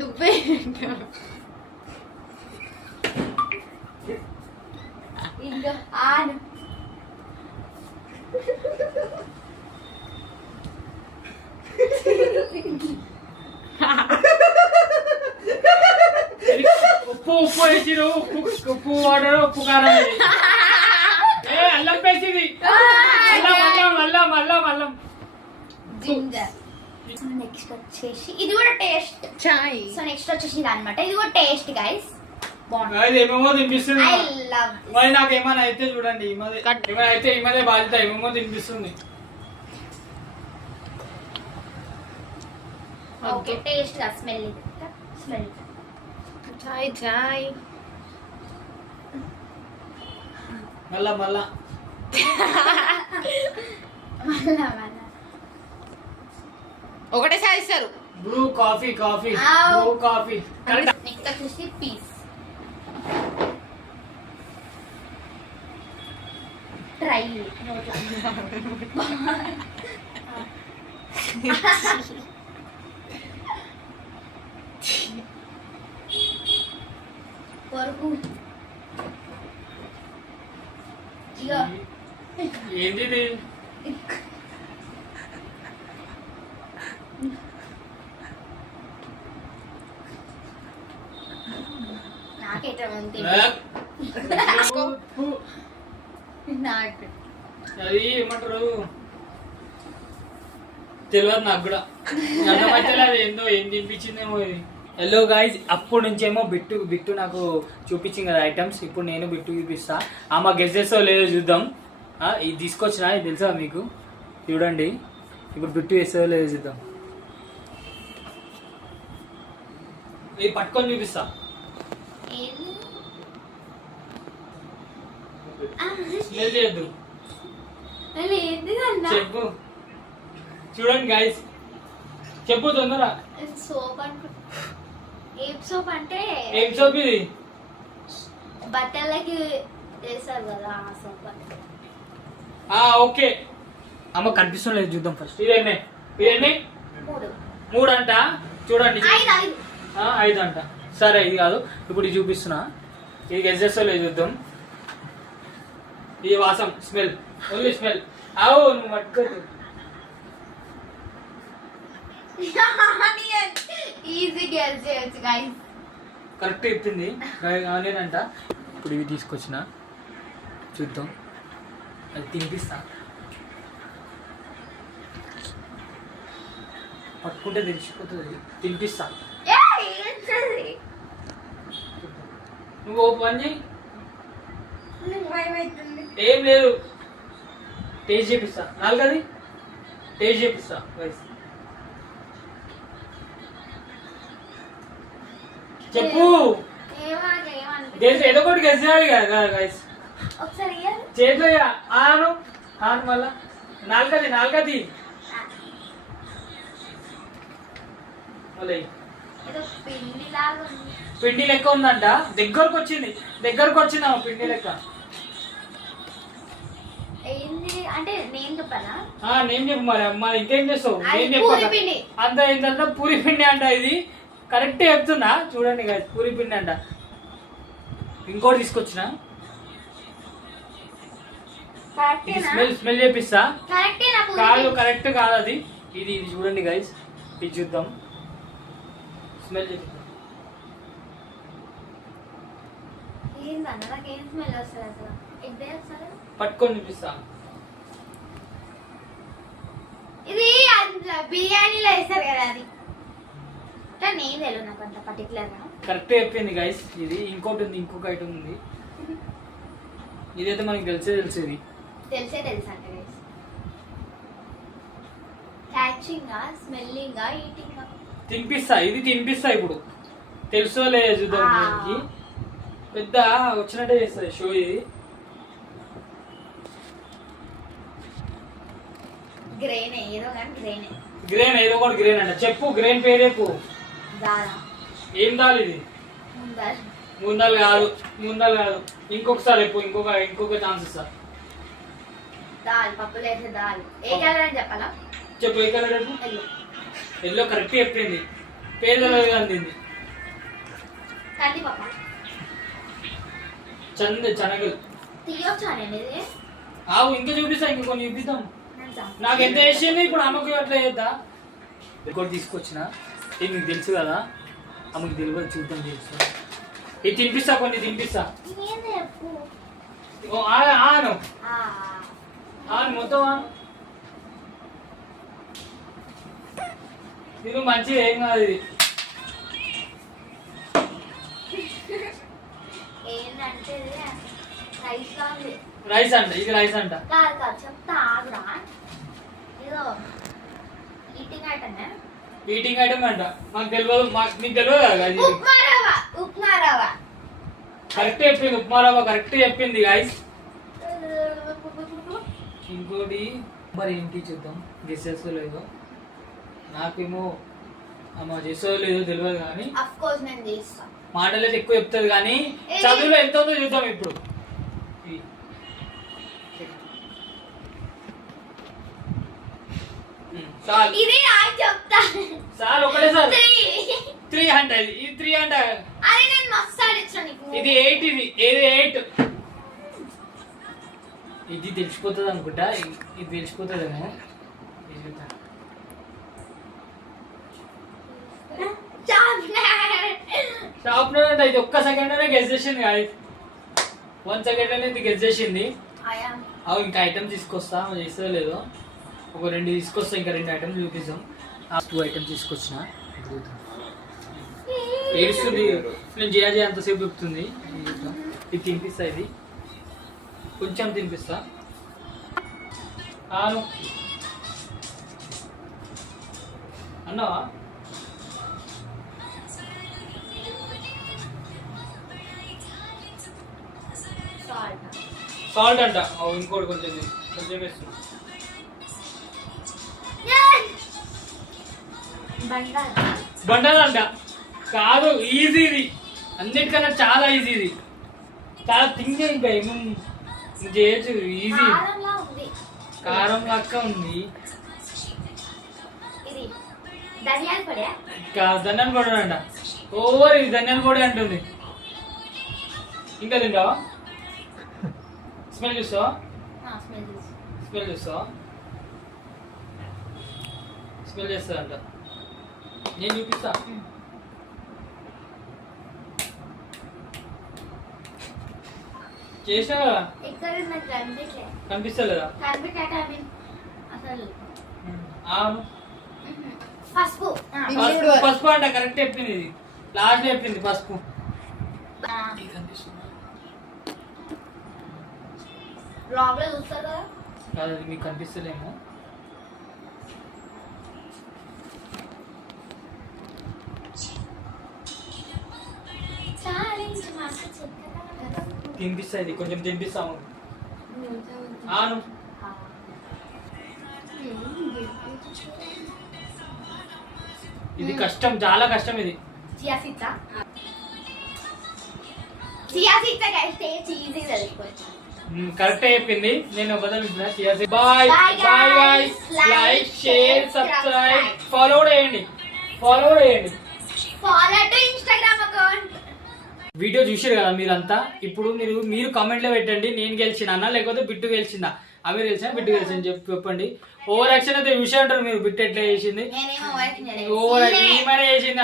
నువ్వే ఇంకా ఆను ఉప్పు ఉప్పు వేసిరు ఉప్పు వాటర్ ఉప్పు కారం అల్లం వేసింది అల్లం అల్లం అల్లం అల్లం జింజర్. నెక్స్ట్ వచ్చేసి ఇది కూడా టేస్ట్. చాయ్. సో నెక్స్ట్ వచ్చేసి ఇది అనమాట. ఇది కూడా టేస్ట్ గైస్. అది ఏమేమో తినిపిస్తుంది. ఐ లవ్ మరి నాకు ఏమైనా అయితే చూడండి ఏమైనా అయితే ఈ మధ్య బాధ్యత ఏమేమో తినిపిస్తుంది. ఓకే టేస్ట్ గా స్మెల్ స్మెల్ చాయ్ చాయ్. మళ్ళా మళ్ళా మళ్ళా మళ్ళా ఒకటేసారి ఇస్తారు. Bru coffee coffee Ow. Bru coffee. Next వచ్చేసి పీస్ ట్రై వరకు ఇగో ఏంటి ఇది? నాకేట ఉంది ఉప్పు. నాకు అది ఏమంటారు తెలియదు నాకు కూడా. అర్థమైతే అది ఏందో ఏం తినిపించిందేమో ఇది. హలో గైజ్, అప్పటి నుంచేమో బిట్టు నాకు చూపించింది కదా ఐటమ్స్. ఇప్పుడు నేను బిట్టు చూపిస్తా. ఆమె గెస్ చేస్తో లేదో చూద్దాం. ఇది తీసుకొచ్చిన ఇది తెలుసా మీకు? చూడండి ఇప్పుడు బిట్టు చేస్తుందో లేదో చూద్దాం. ఇది పట్టుకొని చూపిస్తా. స్మెల్ చేయొద్దు, చెప్పు. చూడండి గైజ్, చెప్పు తొందర. సోప్ ఏం సోప్ అంటే ఏం సోప్ ఇది? బట్టలకి వేస్తారు కదా ఆ సోప్. ఓకే అమ్మ కనిపిస్తుంది చూద్దాం ఫస్ట్. ఇదేమే ఇదేమే 3 అంట. చూడండి 5 అంట. సరే ఇది కాదు, ఇప్పుడు ఇది చూపిస్తున్నా. ఇది గెస్ చేస్తా చూద్దాం. ఇది వాసం స్మెల్, ఓన్లీ స్మెల్. నువ్వు పట్టుకోదు. ఈజీ గెస్ చేయొచ్చు గైస్. కరెక్ట్ చెప్పింది ఆనియన్ అంట. ఇప్పుడు ఇవి తీసుకొచ్చిన చూద్దాం. అది తినిపిస్తా. పట్టుకుంటే తెలిసిపోతుంది. తినిపిస్తా. నువ్వు ఓ పని చేయి. ఏం లేదు, టేస్ట్ చేపిస్తా. నాలుగది టేస్ట్ చేపిస్తా. చెప్పు, ఏదో ఒకటి గెస్ చేయాలి కదా గైస్. ఒకసారి చేతిలో ఆను ఆను మళ్ళా నాలుగది పిండి లెక్క ఉందంట. దగ్గరకు వచ్చింది ఆమె పిండి లెక్క. ఏంది అంటే నేను చెప్పానా? నేను చెప్పు మరి అమ్మ, ఇంకేం చేస్తావు? నేను చెప్పాను అంత ఏంటంటే పూరి పిండి అంట. ఇది కరెక్ట్ చెప్తున్నా. చూడండి కదా, పూరి పిండి అంట. ఇంకోటి తీసుకొచ్చిన. స్మెల్ చేపిస్తా. కాదు, కరెక్ట్ కాదు అది. ఇది చూడండి గైస్, ఇది చూద్దాం. స్మెల్ చేపిస్తా. పట్టుకొని చూపిస్తా. ఇది బిర్యానీలో వేస్తారు కదా, అది నేను తెలియదు నాకు అంత పర్టికులర్ గా. కరెక్ట్ చెప్పింది గైస్. ఇది ఇంకోటి ఉంది, ఇంకొక ఐటమ్ ఉంది. ఇదైతే మనకి తెలిసేది తెలుసు అంటే గైస్. క్యాచింగ్ స్మెల్లింగ్ ఈటింగ్ తినిపిస్తా. ఇది తినిపిస్తా. ఇప్పుడు తెలుసో లేదు చూద్దాం. దీనికి పెద్ద వచ్చినట్టే చేస్తుంది షో. ఇది గ్రెయిన్ ఏదో కానీ గ్రెయిన్ ఏదో ఒకటి గ్రెయిన్ అంట. చెప్పు గ్రెయిన్ పేరు చెప్పు. ఏం దాల్ ఇది? ముందాలు కాదు. ఇంకొకసారి చెప్పు. ఇంకొక ఛాన్స్ ఇస్తా. దాల్ పప్పులు వేసే దాల్. ఏ కలర్ అని చెప్పాలా? చెప్పు, ఏ కలర్ చెప్పు. ఎల్లో కరెక్ట్ చెప్పింది. పేరు తెలియదు అంది. కందిపప్పు శనగలు తీయొచ్చా నేను ఇది ఆవు ఇంకా చూపిస్తా, ఇంకా కొన్ని చూపిస్తాం. నాకు ఎంత వేసింది ఇప్పుడు అమ్మకు అట్లా చేద్దా. ఇంకోటి తీసుకొచ్చిన, ఇది నీకు తెలుసు కదా, అమ్మకి తెలియదు, చూద్దాం తెలుసు. ఇది తినిపిస్తా, కొన్ని తినిపిస్తా. ఆను ఆను మొత్తం ఆను. ఇది మంచిది, ఏం కాదు. ఇది ఏంటంటే రైస్ కాదు, రైస్ అంట, ఇది రైస్ అంట. చెప్తా ఆగురా. ఏదో ఈటింగ్ ఐటమ్ ఈటింగ్ ఐటమ్ అంట. మాకు తెలియదు, నీకు తెలియదు కదా. అది ఉప్మా రవ్వ కరెక్ట్ చెప్పింది, ఉప్మా రవ్వ కరెక్ట్ చెప్పింది గాయస్. ఇంకోటి మరి ఏంటి చూద్దాం, గెస్ చేస్తలేదో. నాకేమో అమ్మ చేసేదో లేదో తెలియదు కానీ మాటలైతే ఎక్కువ చెప్తుంది కానీ చదువులో ఎంత ఉందో చూద్దాం ఇప్పుడు. సార్ ఒకటే సార్ 3 అంట. ఇది 3 అంట. ఇది 8. ఇది 8. ఇది తెలిసిపోతుంది అనుకుంటా, ఇది తెలిసిపోతుందేమో. షార్ప్నర్ అంటే ఇది ఒక్క సెకండ్ లోనే గెస్ చేసింది కాదు, 1 సెకండ్ లోనే ఇది గెస్ చేసింది. అవు ఇంకా ఐటమ్స్ తీసుకొస్తా, చేస్తా లేదో. ఒక 2 తీసుకొస్తా, ఇంకా 2 ఐటమ్స్ చూపిస్తాం. 2 ఐటమ్స్ తీసుకొచ్చిన. ఏడుస్తుంది, నేను చేయాలి అంతసేపు చెప్తుంది. ఇది తినిపిస్తా, ఇది కొంచెం తినిపిస్తా. ఆను అన్నావా? సాల్ట్ అంట. ఇంకోటి కొంచెం కొంచెం వేస్తున్నా. బండాలంట కాదు, ఈజీ. ఇది అన్నిటికన్నా చాలా ఈజీ. ఇది చాలా థింక్ ఇంకా ఏమేమి చేయొచ్చు. ఈజీ, కారం లెక్క ఉంది. ధనియాల పొడి అంట. ఓవర్, ఇది ధనియాల పొడి అంటుంది. ఇంకా తింటావా? స్మెల్ చూస్తావా? స్మెల్ చూస్తావా? స్మెల్ చేస్తారంట. నేను చూపిస్తా. చేసా కనిపిస్తలేదా? పసుపు అంట. కరెక్ట్ చెప్పింది, ఇది లాస్ట్ చెప్పింది పసుపు. కాదు, మీకు కనిపిస్తలేమో. తినిపిస్తా, ఇది కొంచెం తినిపిస్తాము. ఆను ఇది కష్టం, చాలా కష్టం. ఇది కరెక్ట్ చెప్పింది. నేను బదులు bye bye. Like, share, subscribe, follow చేయండి. వీడియో చూసారు కదా మీరంతా. ఇప్పుడు మీరు కామెంట్ లో పెట్టండి, నేను గెలిచినా లేకపోతే బిట్టు గెలిచిందా. అమీర్ గెలిచినా బిట్టు గెలిచింది చెప్పండి. ఓవర్ యాక్షన్ అయితే చూసే ఉంటారు మీరు. బిట్టు ఎట్లా చేసింది, ఓవర్ యాక్షన్ ఏమైనా చేసింది.